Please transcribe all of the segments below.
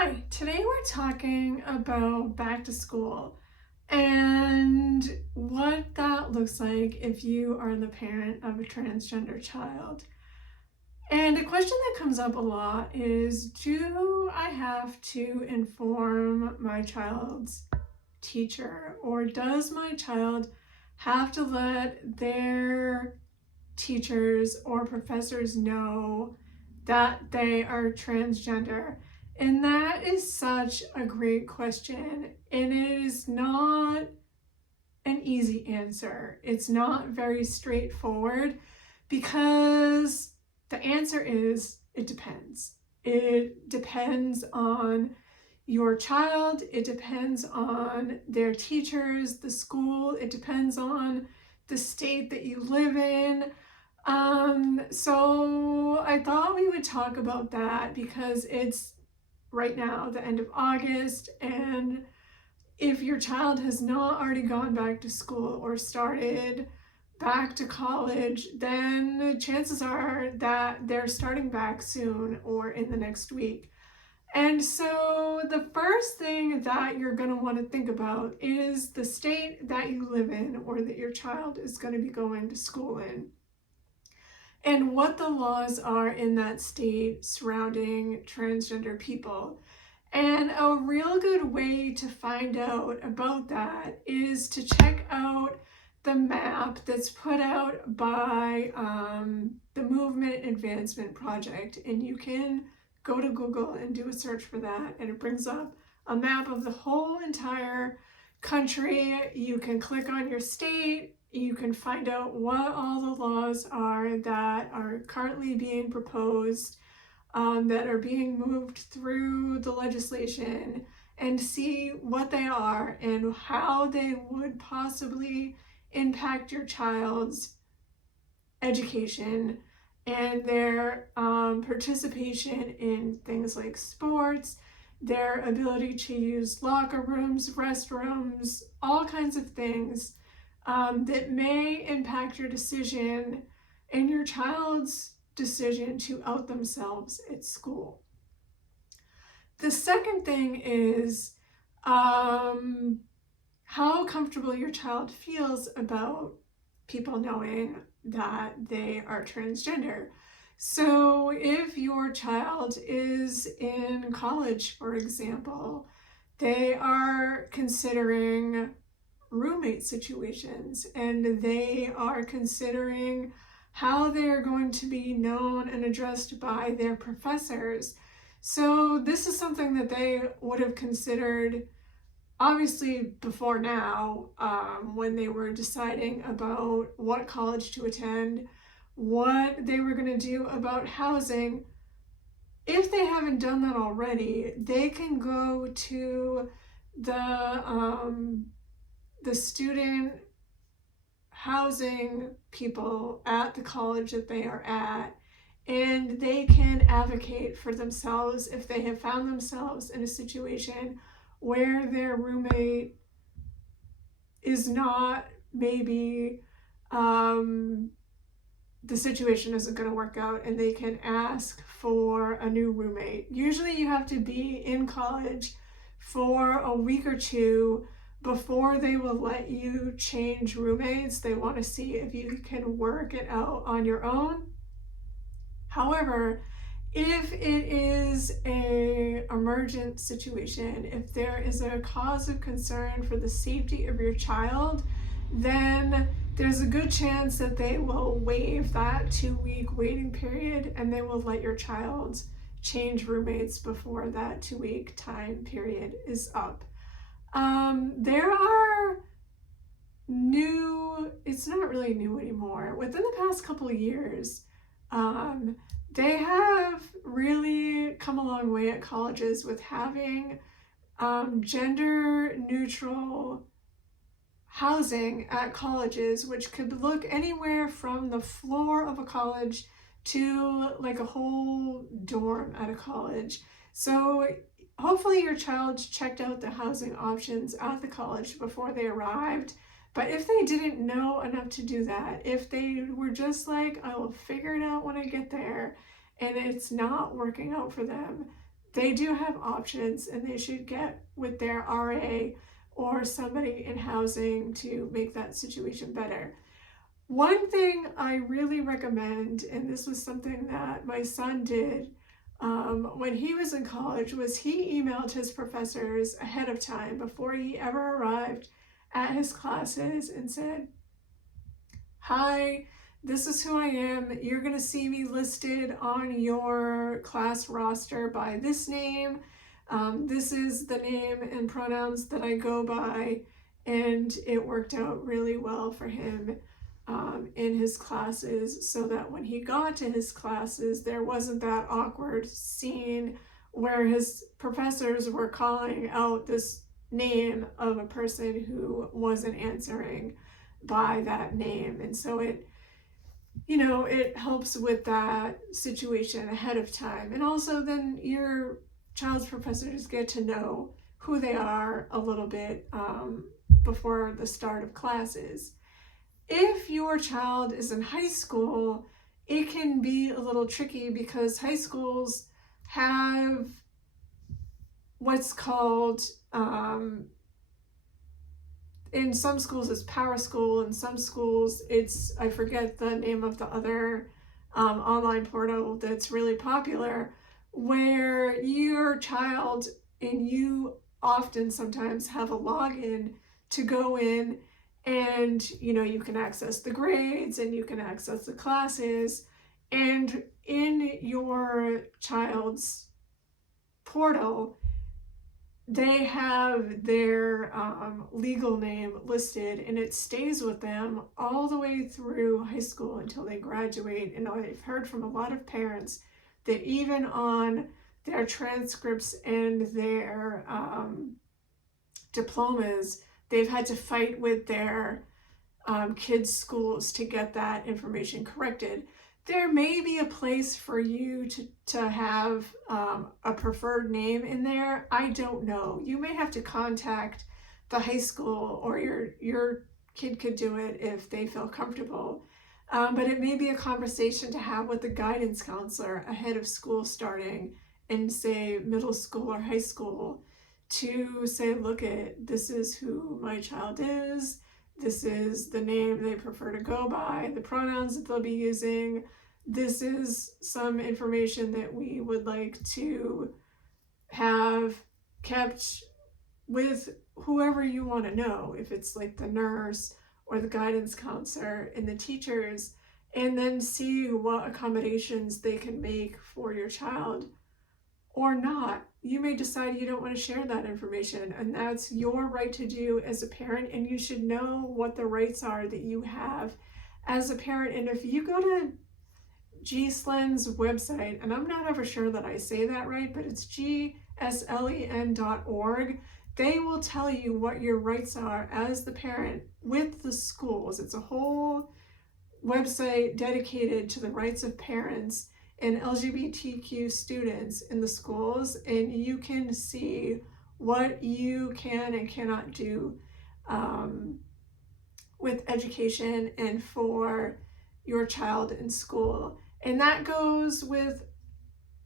Hi, today we're talking about back to school and what that looks like if you are the parent of a transgender child. And a question that comes up a lot is, do I have to inform my child's teacher, or does my child have to let their teachers or professors know that they are transgender? And that is such a great question. And it is not an easy answer. It's not very straightforward because the answer is it depends. It depends on your child, it depends on their teachers, the school, it depends on the state that you live in. So I thought we would talk about that because it's right now the end of August, and if your child has not already gone back to school or started back to college, then the chances are that they're starting back soon or in the next week. And so the first thing that you're going to want to think about is the state that you live in or that your child is going to be going to school in, and what the laws are in that state surrounding transgender people. And a real good way to find out about that is to check out the map that's put out by the Movement Advancement Project. And you can go to Google and do a search for that, and it brings up a map of the whole entire country. You can click on your state, you can find out what all the laws are that are currently being proposed, that are being moved through the legislation, and see what they are and how they would possibly impact your child's education and their participation in things like sports, their ability to use locker rooms, restrooms, all kinds of things that may impact your decision and your child's decision to out themselves at school. The second thing is how comfortable your child feels about people knowing that they are transgender. So if your child is in college, for example, they are considering roommate situations, and they are considering how they're going to be known and addressed by their professors. So this is something that they would have considered obviously before now, when they were deciding about what college to attend, what they were going to do about housing. If they haven't done that already, they can go to the student housing people at the college that they are at, and they can advocate for themselves if they have found themselves in a situation where their roommate is not, maybe the situation isn't going to work out, and they can ask for a new roommate. Usually you have to be in college for a week or two before they will let you change roommates. They want to see if you can work it out on your own. However, if it is an emergent situation, if there is a cause of concern for the safety of your child, then there's a good chance that they will waive that 2-week waiting period, and they will let your child change roommates before that 2-week time period is up. There are it's not really new anymore. Within the past couple of years, they have really come a long way at colleges with having gender neutral housing at colleges, which could look anywhere from the floor of a college to like a whole dorm at a college. So hopefully your child checked out the housing options at the college before they arrived. But if they didn't know enough to do that, if they were just like, I will figure it out when I get there, and it's not working out for them, they do have options, and they should get with their RA or somebody in housing to make that situation better. One thing I really recommend, and this was something that my son did when he was in college, was he emailed his professors ahead of time before he ever arrived at his classes and said, "Hi, this is who I am. You're going to see me listed on your class roster by this name. This is the name and pronouns that I go by." And it worked out really well for him in his classes, so that when he got to his classes, there wasn't that awkward scene where his professors were calling out this name of a person who wasn't answering by that name. And so it helps with that situation ahead of time. And also then your child's professors get to know who they are a little bit before the start of classes. If your child is in high school, it can be a little tricky because high schools have what's called, in some schools it's Power School, in some schools it's, I forget the name of the other online portal that's really popular, where your child and you often sometimes have a login to go in, and you can access the grades and you can access the classes, and in your child's portal they have their legal name listed, and it stays with them all the way through high school until they graduate. And I've heard from a lot of parents that even on their transcripts and their diplomas, they've had to fight with their kids' schools to get that information corrected. There may be a place for you to have a preferred name in there. I don't know. You may have to contact the high school, or your kid could do it if they feel comfortable. But it may be a conversation to have with the guidance counselor ahead of school starting in, say, middle school or high school, to say, look, this is who my child is. This is the name they prefer to go by, the pronouns that they'll be using. This is some information that we would like to have kept with whoever you want to know, if it's like the nurse or the guidance counselor and the teachers, and then see what accommodations they can make for your child or not. You may decide you don't want to share that information, and that's your right to do as a parent, and you should know what the rights are that you have as a parent. And if you go to GSLEN's website, and I'm not ever sure that I say that right, but it's gslen.org, they will tell you what your rights are as the parent with the schools. It's a whole website dedicated to the rights of parents and LGBTQ students in the schools, and you can see what you can and cannot do with education and for your child in school. And that goes with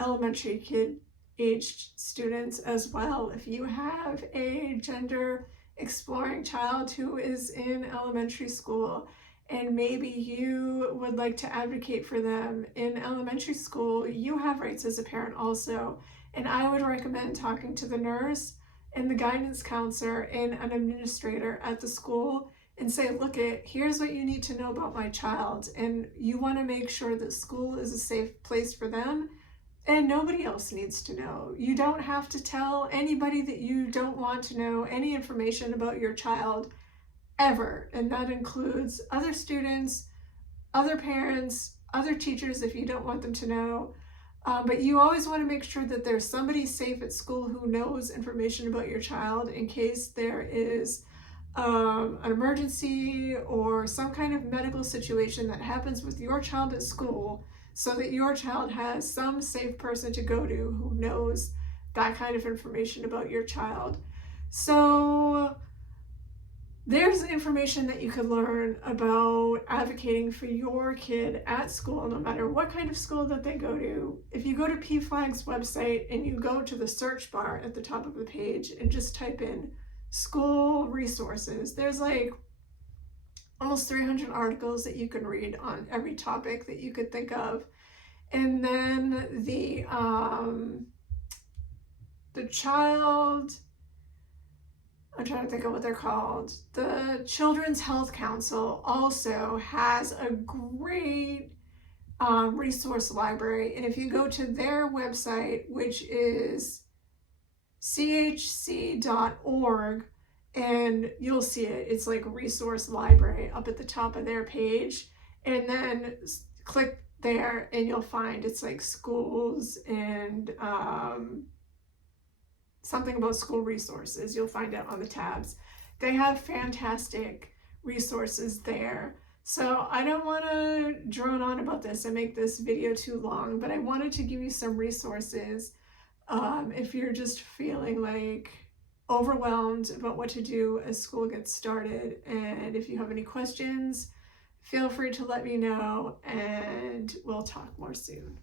elementary kid aged students as well. If you have a gender exploring child who is in elementary school, and maybe you would like to advocate for them in elementary school, you have rights as a parent also. And I would recommend talking to the nurse and the guidance counselor and an administrator at the school and say, look, here's what you need to know about my child. And you want to make sure that school is a safe place for them, and nobody else needs to know. You don't have to tell anybody that you don't want to know any information about your child ever. And that includes other students, other parents, other teachers if you don't want them to know. But you always want to make sure that there's somebody safe at school who knows information about your child in case there is an emergency or some kind of medical situation that happens with your child at school, so that your child has some safe person to go to who knows that kind of information about your child. So there's information that you could learn about advocating for your kid at school, no matter what kind of school that they go to. If you go to PFLAG's website and you go to the search bar at the top of the page and just type in school resources, there's like almost 300 articles that you can read on every topic that you could think of. And then the child, I'm trying to think of what they're called. The Children's Health Council also has a great resource library. And if you go to their website, which is chc.org, and you'll see it. It's like resource library up at the top of their page. And then click there and you'll find it's like schools and something about school resources. You'll find it on the tabs. They have fantastic resources there. So I don't want to drone on about this and make this video too long, but I wanted to give you some resources if you're just feeling like overwhelmed about what to do as school gets started. And if you have any questions, feel free to let me know, and we'll talk more soon.